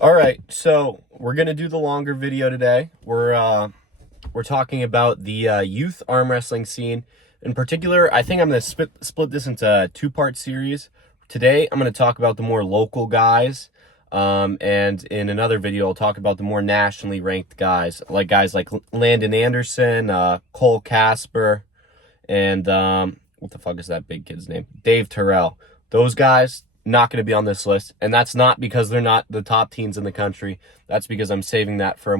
All right, so we're gonna do the longer video today. We're talking about the youth arm wrestling scene. In particular, I think I'm gonna split this into a two-part series. Today, I'm gonna talk about the more local guys, and in another video, I'll talk about the more nationally ranked guys like Landon Anderson, Cole Casper, and what the fuck is that big kid's name? Dave Terrell. Those guys not going to be on this list, and that's not because they're not the top teens in the country. That's because I'm saving that for a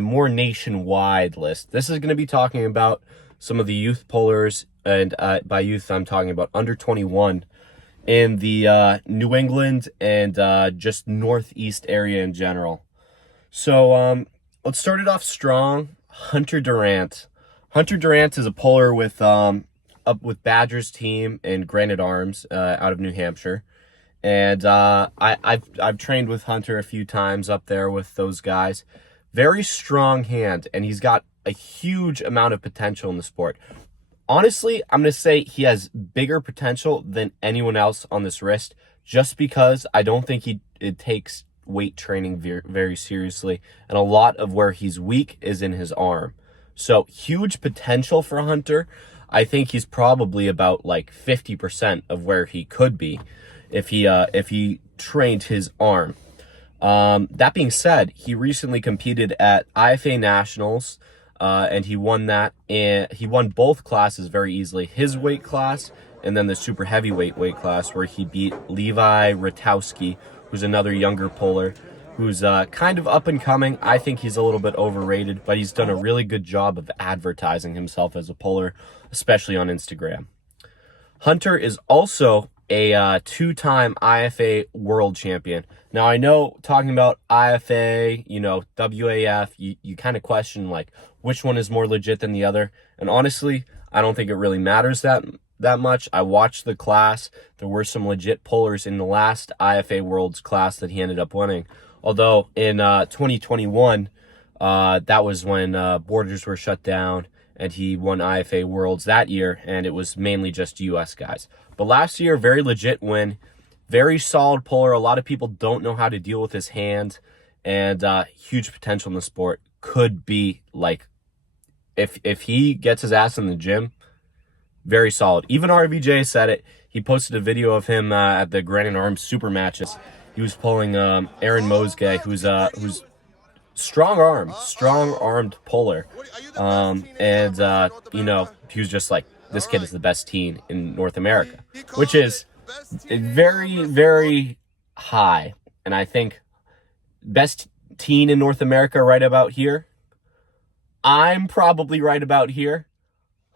more nationwide list. This is going to be talking about some of the youth pullers, and by youth I'm talking about under 21 in the New England and just Northeast area in general. So let's start it off strong. Hunter Durant. Hunter Durant is a puller with up with Badgers team and Granite Arms out of New Hampshire, and I've trained with Hunter a few times up there with those guys. Very strong hand, and he's got a huge amount of potential in the sport. Honestly, I'm gonna say he has bigger potential than anyone else on this wrist, just because I don't think it takes weight training very seriously, and a lot of where he's weak is in his arm. So huge potential for Hunter. I think he's probably about like 50% of where he could be if he trained his arm. That being said, he recently competed at IFA Nationals, and he won that, and he won both classes very easily. His weight class and then the super heavyweight weight class, where he beat Levi Ratowski, who's another younger puller who's kind of up and coming. I think he's a little bit overrated, but he's done a really good job of advertising himself as a puller, especially on Instagram. Hunter is also a two-time IFA world champion. Now, I know talking about IFA, WAF, you kind of question like which one is more legit than the other. And honestly, I don't think it really matters that much. I watched the class. There were some legit pullers in the last IFA Worlds class that he ended up winning. Although in 2021, that was when borders were shut down, and he won IFA Worlds that year, and it was mainly just U.S. guys. But last year, very legit win, very solid puller. A lot of people don't know how to deal with his hand, and huge potential in the sport. Could be like, if he gets his ass in the gym, very solid. Even RVJ said it. He posted a video of him at the Granite Arms Super Matches. He was pulling Aaron Mosgay, who's strong-armed puller. He was just like, this kid is the best teen in North America, which is very, very high. And I think best teen in North America right about here. I'm probably right about here.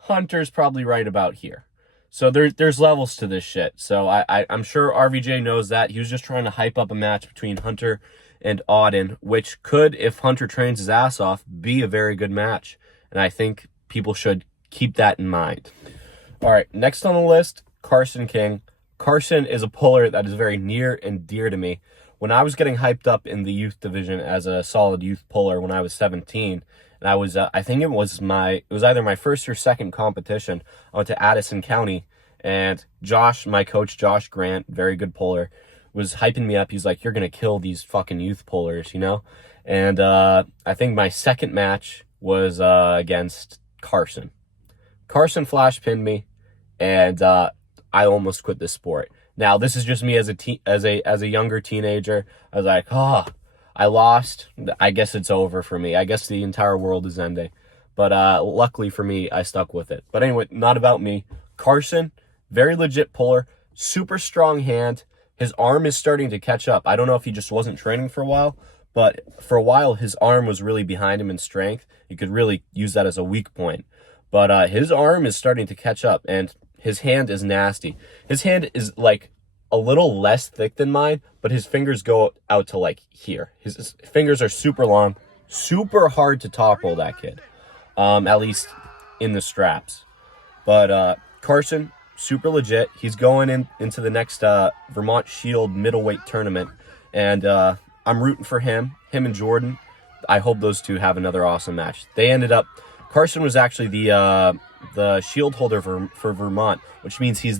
Hunter's probably right about here. So there's levels to this shit. So I'm sure RVJ knows that. He was just trying to hype up a match between Hunter and Auden, which could, if Hunter trains his ass off, be a very good match. And I think people should keep that in mind. All right, next on the list, Carson King. Carson is a puller that is very near and dear to me. When I was getting hyped up in the youth division as a solid youth puller when I was 17, and I was, I think it was either my first or second competition. I went to Addison County, and Josh, my coach, Josh Grant, very good puller, was hyping me up. He's like, you're going to kill these fucking youth pullers, And I think my second match was against Carson. Carson flash pinned me, and I almost quit this sport. Now, this is just me as a younger teenager. I was like, I lost. I guess it's over for me. I guess the entire world is ending. But luckily for me, I stuck with it. But anyway, not about me. Carson, very legit puller, super strong hand. His arm is starting to catch up. I don't know if he just wasn't training for a while, but for a while, his arm was really behind him in strength. You could really use that as a weak point. But his arm is starting to catch up, and his hand is nasty. His hand is like a little less thick than mine, but his fingers go out to like here. His fingers are super long, super hard to top roll that kid, at least in the straps. But Carson, super legit. He's going into the next Vermont Shield middleweight tournament, and I'm rooting for him and Jordan. I hope those two have another awesome match. They ended up Carson was actually the shield holder for Vermont, which means he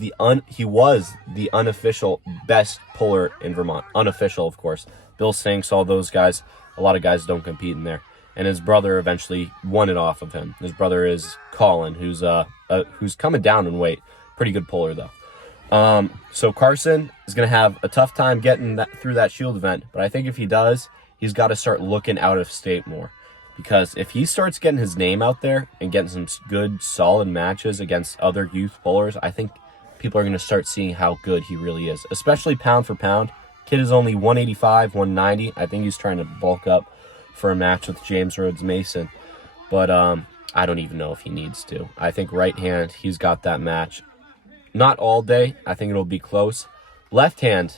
was the unofficial best puller in Vermont. Unofficial, of course. Bill Sinks, all those guys. A lot of guys don't compete in there. And his brother eventually won it off of him. His brother is Colin, who's coming down in weight. Pretty good puller, though. So Carson is going to have a tough time getting through that shield event. But I think if he does, he's got to start looking out of state more. Because if he starts getting his name out there and getting some good, solid matches against other youth pullers, I think people are going to start seeing how good he really is. Especially pound for pound. Kid is only 185, 190. I think he's trying to bulk up for a match with James Rhodes Mason. But I don't even know if he needs to. I think right hand, he's got that match. Not all day. I think it'll be close. Left hand,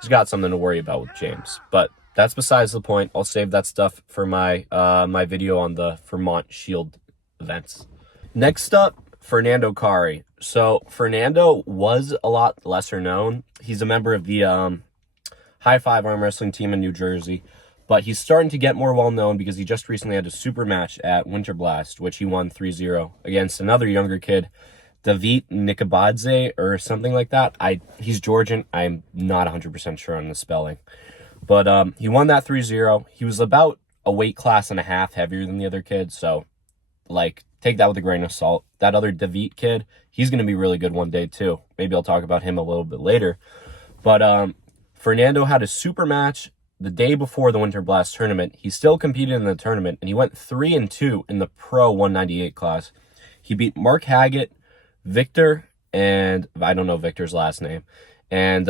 he's got something to worry about with James. But that's besides the point. I'll save that stuff for my my video on the Vermont Shield events. Next up, Fernando Cari. So Fernando was a lot lesser known. He's a member of the High Five arm wrestling team in New Jersey. But he's starting to get more well-known because he just recently had a super match at Winter Blast, which he won 3-0 against another younger kid, David Nikabadze or something like that. He's Georgian. I'm not 100% sure on the spelling. But he won that 3-0. He was about a weight class and a half heavier than the other kid. So, like, take that with a grain of salt. That other David kid, he's going to be really good one day, too. Maybe I'll talk about him a little bit later. But Fernando had a super match the day before the Winter Blast tournament. He still competed in the tournament, and he went 3-2 in the Pro 198 class. He beat Mark Haggett, Victor, and I don't know Victor's last name, and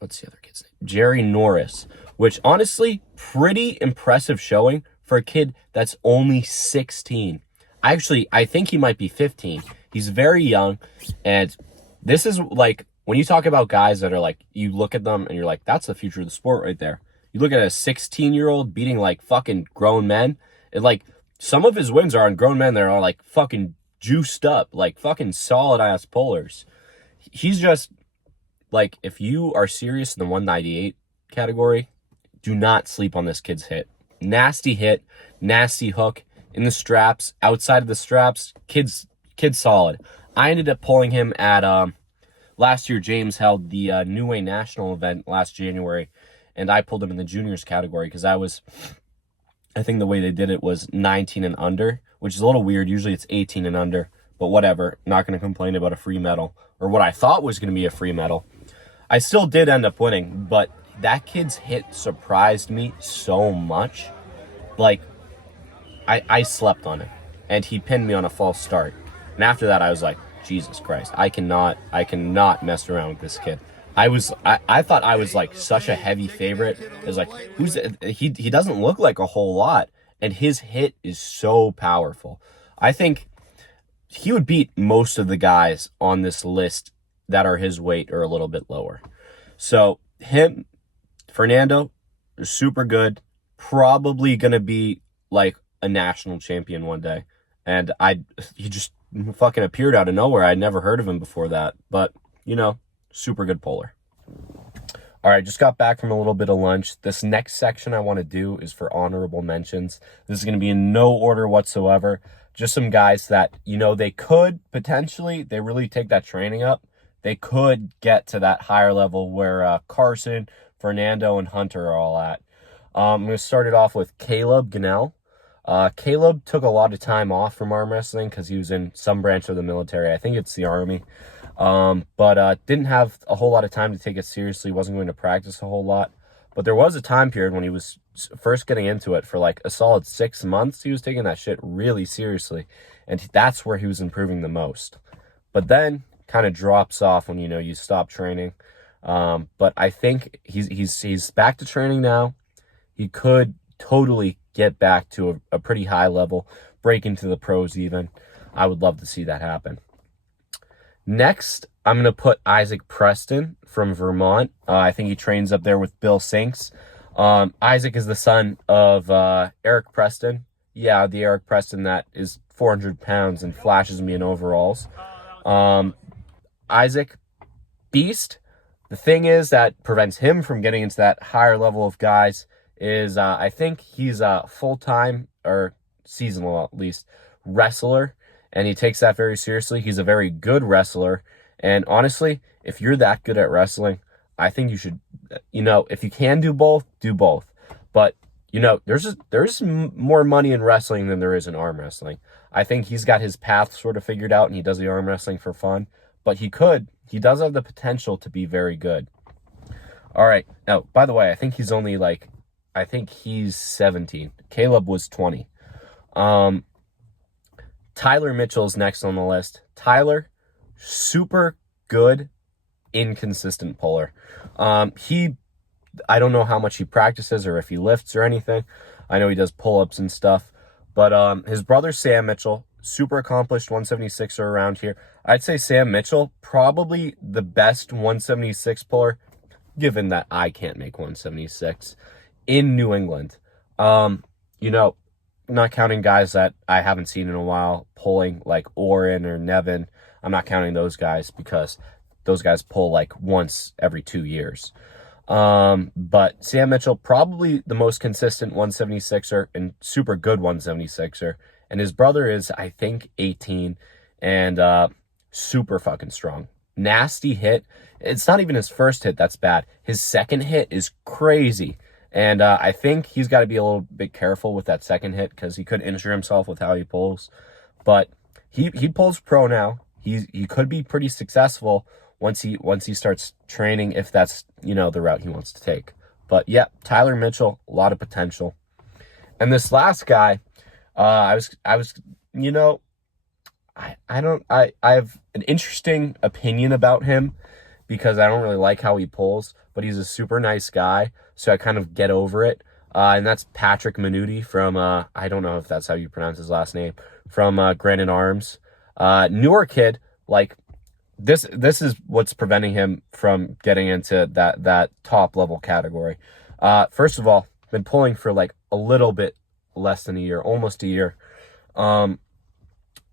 what's the other kid's name? Jerry Norris, which honestly, pretty impressive showing for a kid that's only 16. I think he might be 15. He's very young, and this is like, when you talk about guys that are like, you look at them and you're like, that's the future of the sport right there. You look at a 16-year-old beating like fucking grown men. And like some of his wins are on grown men that are like fucking juiced up, like fucking solid ass pullers. He's just like, if you are serious in the 198 category, do not sleep on this kid's hit. Nasty hit, nasty hook in the straps, outside of the straps. Kid's solid. I ended up pulling him at last year. James held the New Way National event last January. And I pulled him in the juniors category because I think the way they did it was 19 and under, which is a little weird. Usually it's 18 and under, but whatever. Not going to complain about a free medal, or what I thought was going to be a free medal. I still did end up winning, but that kid's hit surprised me so much. Like, I slept on it, and he pinned me on a false start. And after that, I was like, Jesus Christ, I cannot mess around with this kid. I thought I was like such a heavy favorite. It was like, he doesn't look like a whole lot, and his hit is so powerful. I think he would beat most of the guys on this list that are his weight or a little bit lower. So Fernando, super good. Probably gonna be like a national champion one day. And he just fucking appeared out of nowhere. I'd never heard of him before that, but you know, super good puller. All right, just got back from a little bit of lunch. This next section I want to do is for honorable mentions. This is going to be in no order whatsoever. Just some guys that, you know, they could potentially, they really take that training up. They could get to that higher level where Carson, Fernando, and Hunter are all at. I'm going to start it off with Caleb Gunnell. Caleb took a lot of time off from arm wrestling because he was in some branch of the military. I think it's the Army. But didn't have a whole lot of time to take it seriously, wasn't going to practice a whole lot. But there was a time period when he was first getting into it for like a solid 6 months. He was taking that shit really seriously, and that's where he was improving the most. But then kind of drops off when, you know, you stop training. But I think he's back to training now. He could totally get back to a pretty high level, break into the pros even. I would love to see that happen. Next, I'm going to put Isaac Preston from Vermont. I think he trains up there with Bill Sinks. Isaac is the son of Eric Preston. Yeah, the Eric Preston that is 400 pounds and flashes me in overalls. Isaac, beast. The thing is that prevents him from getting into that higher level of guys is I think he's full-time, or seasonal at least, wrestler, and he takes that very seriously. He's a very good wrestler. And honestly, if you're that good at wrestling, I think you should, if you can do both, do both. But, there's more money in wrestling than there is in arm wrestling. I think he's got his path sort of figured out, and he does the arm wrestling for fun. But he does have the potential to be very good. All right. Now, by the way, I think he's 17. Caleb was 20. Tyler Mitchell's next on the list. Tyler, super good, inconsistent puller. I don't know how much he practices or if he lifts or anything. I know he does pull-ups and stuff. But his brother, Sam Mitchell, super accomplished 176er around here. I'd say Sam Mitchell, probably the best 176 puller, given that I can't make 176, in New England. Not counting guys that I haven't seen in a while pulling, like Oren or Nevin. I'm not counting those guys because those guys pull like once every 2 years. But Sam Mitchell, probably the most consistent 176er and super good 176er. And his brother is, I think, 18 and super fucking strong. Nasty hit. It's not even his first hit that's bad. His second hit is crazy. And I think he's got to be a little bit careful with that second hit because he could injure himself with how he pulls. But he pulls pro now. He could be pretty successful once he starts training, if that's, the route he wants to take. But yeah, Tyler Mitchell, a lot of potential. And this last guy, I have an interesting opinion about him because I don't really like how he pulls, but he's a super nice guy, so I kind of get over it. And that's Patrick Minuti from, I don't know if that's how you pronounce his last name, from Granite Arms. Newer kid, like, this is what's preventing him from getting into that top level category. First of all, been pulling for like a little bit less than a year, almost a year.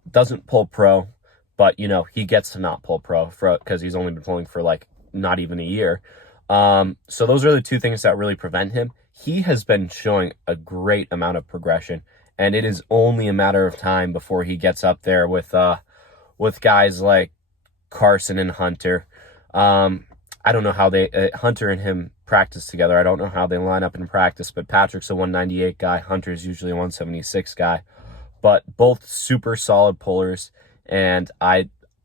Doesn't pull pro, but he gets to not pull pro because he's only been pulling for like not even a year. So those are the two things that really prevent him. He has been showing a great amount of progression, and it is only a matter of time before he gets up there with guys like Carson and Hunter. I don't know how Hunter and him practice together. I don't know how they line up in practice, but Patrick's a 198 guy. Hunter's usually a 176 guy, but both super solid pullers, and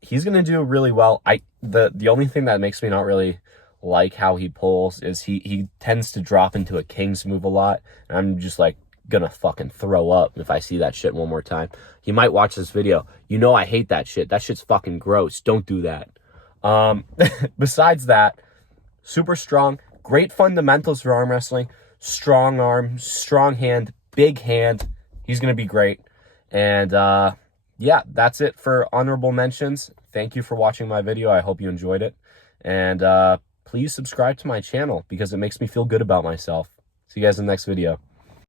he's going to do really well. The only thing that makes me not really like how he pulls is he tends to drop into a King's move a lot, and I'm just like gonna fucking throw up if I see that shit one more time. He might watch this video. I hate that shit. That shit's fucking gross. Don't do that. Besides that, super strong, great fundamentals for arm wrestling, strong arm, strong hand, big hand. He's gonna be great. And yeah, that's it for honorable mentions. Thank you for watching my video. I hope you enjoyed it. And please subscribe to my channel because it makes me feel good about myself. See you guys in the next video.